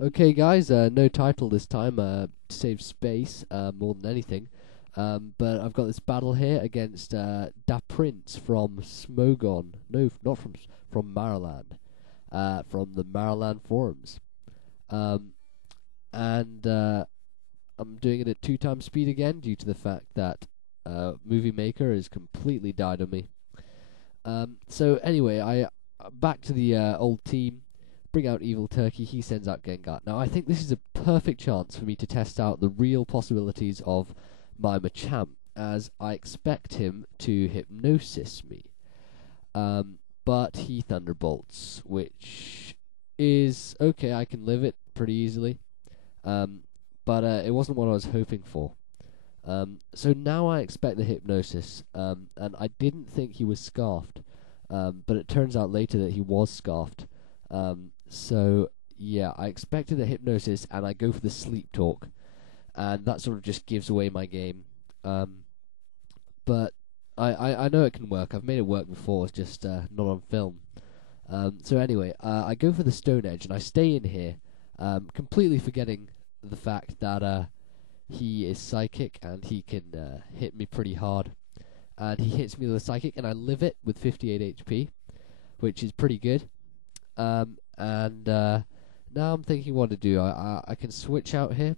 Okay, guys, no title this time, to save space, more than anything. But I've got this battle here against Da Prince from Smogon. No, not from Marriland. From the Marriland forums. Um, and I'm doing it at 2 times speed again due to the fact that Movie Maker has completely died on me. So anyway, I back to the old team. Bring out Evil Turkey. He sends out Gengar. Now I think this is a perfect chance for me to test out the real possibilities of my Machamp, as I expect him to hypnosis me. But he thunderbolts, which is okay. I can live it pretty easily. Um, but it wasn't what I was hoping for. So now I expect the hypnosis, and I didn't think he was scarfed, but it turns out later that he was scarfed. So yeah, I expected the hypnosis, and I go for the sleep talk, and that sort of just gives away my game. But I know it can work. I've made it work before. It's just not on film. So anyway, I go for the Stone Edge, and I stay in here, completely forgetting the fact that he is psychic and he can hit me pretty hard. And he hits me with a psychic, and I live it with 58 HP, which is pretty good. And now I'm thinking what to do. I can switch out here,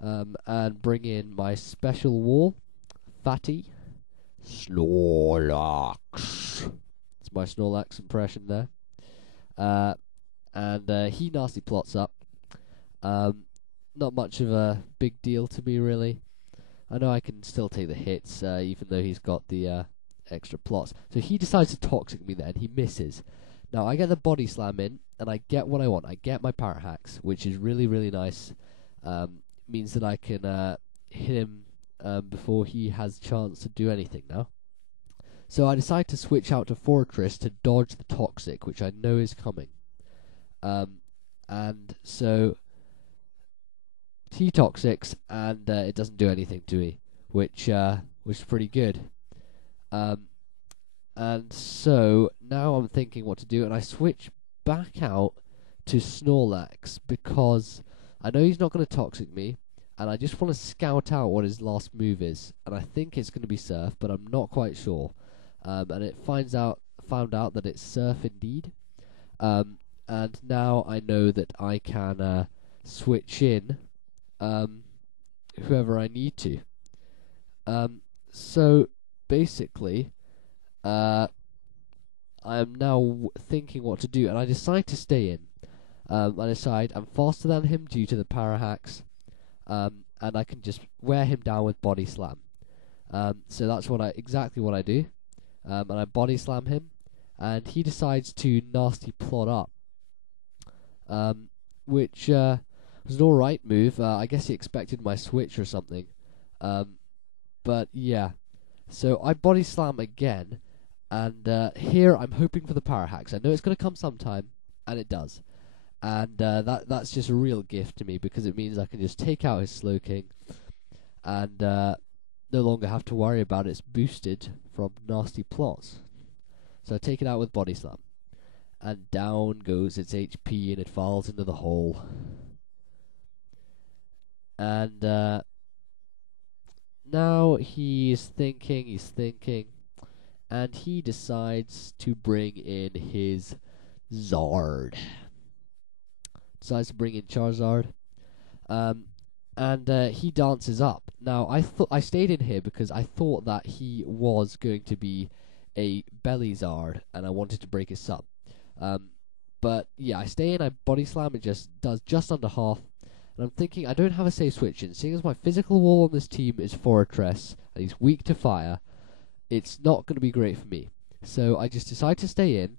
and bring in my special wall, Fatty Snorlax. It's my Snorlax impression there. And he nasty plots up. Not much of a big deal to me, really. I know I can still take the hits, even though he's got the extra plots. So he decides to toxic me there, and he misses. Now I get the body slam in, and I get what I want. I get my parrot hacks, which is really, really nice. Means that I can hit him before he has a chance to do anything now. So I decide to switch out to Fortress to dodge the toxic, which I know is coming. And so he toxics, and it doesn't do anything to me, which was pretty good. And so now I'm thinking what to do, and I switch back out to Snorlax because I know he's not going to toxic me, and I just want to scout out what his last move is, and I think it's going to be Surf, but I'm not quite sure. And it found out that it's Surf indeed. And now I know that I can switch in whoever I need to. So basically, I am now thinking what to do, and I decide to stay in. I decide I'm faster than him due to the para hacks, and I can just wear him down with body slam. So that's exactly what I do. And I body slam him, and he decides to nasty plot up, which was an alright move. I guess he expected my switch or something. But yeah, so I body slam again, and here I'm hoping for the power hacks. I know it's going to come sometime, and it does. And that's just a real gift to me, because it means I can just take out his Slowking and no longer have to worry about it's boosted from nasty plots. So I take it out with body slam, and down goes its HP, and it falls into the hole. And now he's thinking, and he decides to bring in his Zard. Decides to bring in Charizard, and he dances up. Now I stayed in here because I thought that he was going to be a Belly Zard, and I wanted to break his sub. But yeah, I stay in, I body slam, it just does just under half. And I'm thinking, I don't have a safe switch in. Seeing as my physical wall on this team is Fortress, and he's weak to fire, it's not going to be great for me. So I just decide to stay in.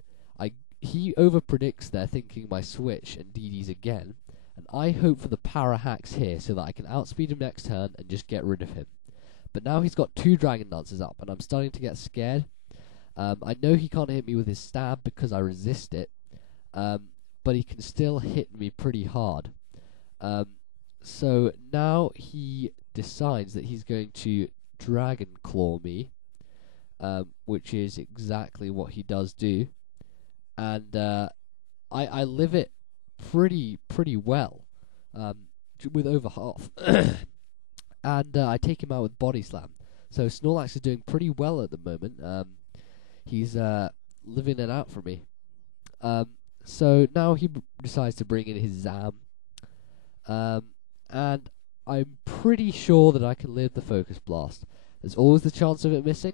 He over-predicts there, thinking my switch, and DDs again. And I hope for the power hacks here, so that I can outspeed him next turn and just get rid of him. But now he's got 2 Dragon Dances up, and I'm starting to get scared. I know he can't hit me with his stab because I resist it. But he can still hit me pretty hard. So now he decides that he's going to Dragon Claw me, which is exactly what he does do. And I live it pretty well. with over half. And I take him out with Body Slam. So Snorlax is doing pretty well at the moment. He's living it out for me. So now he decides to bring in his Zam. And I'm pretty sure that I can live the Focus Blast. There's always the chance of it missing,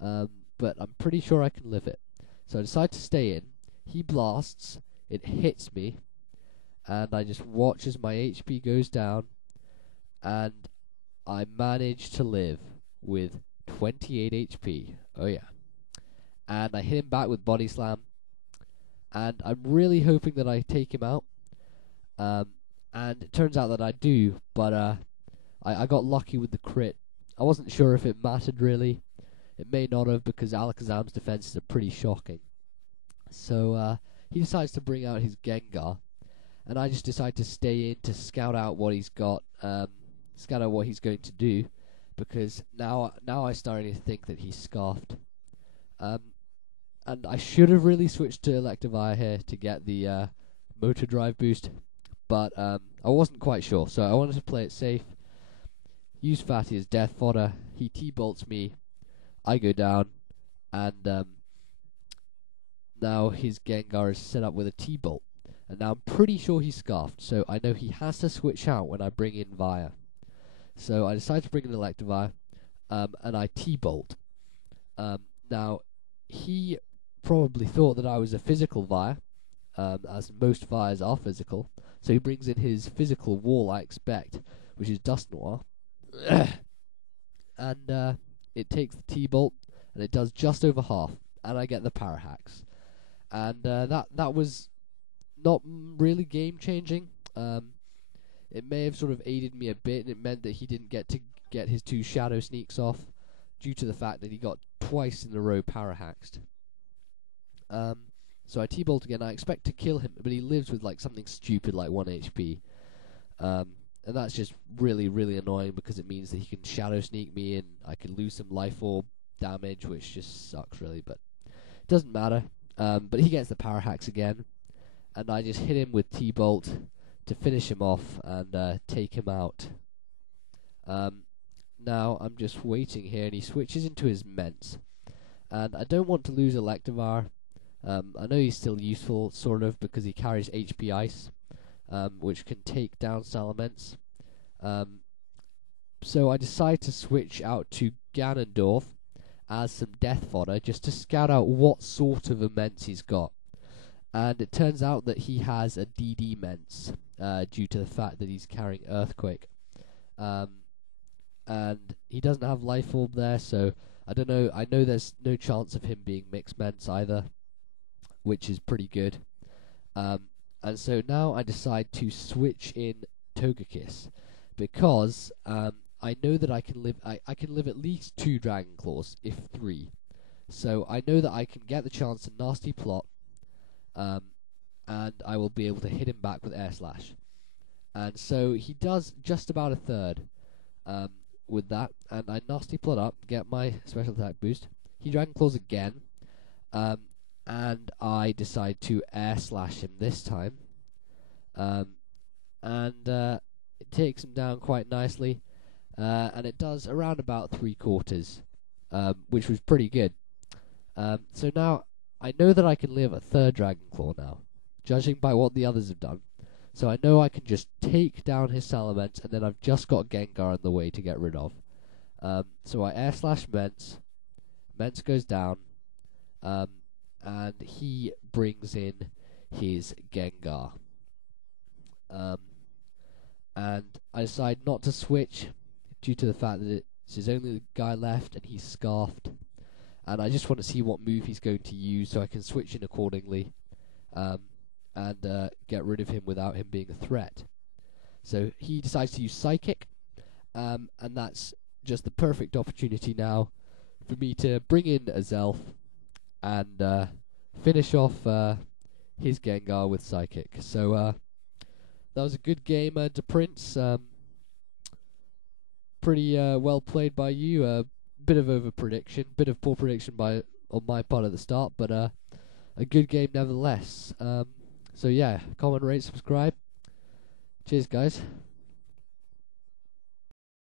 but I'm pretty sure I can live it. So I decide to stay in. He blasts, it hits me, and I just watch as my HP goes down, and I manage to live with 28 HP. Oh yeah. And I hit him back with Body Slam, and I'm really hoping that I take him out. And it turns out that I do, but I got lucky with the crit. I wasn't sure if it mattered really. It may not have, because Alakazam's defenses are pretty shocking. So he decides to bring out his Gengar, and I just decide to stay in to scout out what he's got, scout out what he's going to do, because now I'm starting to think that he's scarfed. And I should have really switched to Electivire here to get the Motor Drive boost, but I wasn't quite sure, so I wanted to play it safe. Use Fatty as death fodder. He T-bolts me, I go down, and now his Gengar is set up with a T-bolt. And now I'm pretty sure he's scarfed, so I know he has to switch out when I bring in Vire. So I decide to bring in Electivire, and I T-bolt. Now, he probably thought that I was a physical Vire, as most Vires are physical. So he brings in his physical wall, I expect, which is Dust Noir. And it takes the T-bolt, and it does just over half, and I get the Parahax. And that was not really game-changing. It may have sort of aided me a bit, and it meant that he didn't get to get his 2 Shadow Sneaks off, due to the fact that he got twice in a row Parahaxed. So I T-bolt again. I expect to kill him, but he lives with like something stupid like 1 HP. And that's just really, really annoying, because it means that he can Shadow Sneak me, and I can lose some Life Orb damage, which just sucks really, but it doesn't matter. But he gets the Parahax again, and I just hit him with T-bolt to finish him off and take him out. Now I'm just waiting here, and he switches into his Ments, and I don't want to lose Electivire. I know he's still useful, sort of, because he carries HP Ice, which can take down Salamence. So I decide to switch out to Ganondorf as some death fodder, just to scout out what sort of Immense he's got. And it turns out that he has a DD Mence, due to the fact that he's carrying Earthquake. And he doesn't have Life Orb there, so I don't know. I know there's no chance of him being Mixed Mence either, which is pretty good. And so now I decide to switch in Togekiss, because I know that I can live. I can live at least 2 Dragon Claws, if 3. So I know that I can get the chance to Nasty Plot, and I will be able to hit him back with Air Slash. And so he does just about a third with that, and I Nasty Plot up, get my special attack boost. He Dragon Claws again, and I decide to Air Slash him this time, and it takes him down quite nicely, and it does around about 3/4, which was pretty good. So now I know that I can live a 3rd Dragon Claw now, judging by what the others have done. So I know I can just take down his Salamence, and then I've just got Gengar in the way to get rid of. So I Air Slash Mence. Mence goes down, and he brings in his Gengar. And I decide not to switch, due to the fact that it's his only guy left, and he's scarfed. And I just want to see what move he's going to use, so I can switch in accordingly. And get rid of him without him being a threat. So he decides to use Psychic, and that's just the perfect opportunity now for me to bring in a Zelf and finish off his Gengar with Psychic. So that was a good game to Prince. Pretty well played by you. Bit of over prediction, bit of poor prediction on my part at the start, but a good game nevertheless. So yeah, comment, rate, subscribe. Cheers, guys.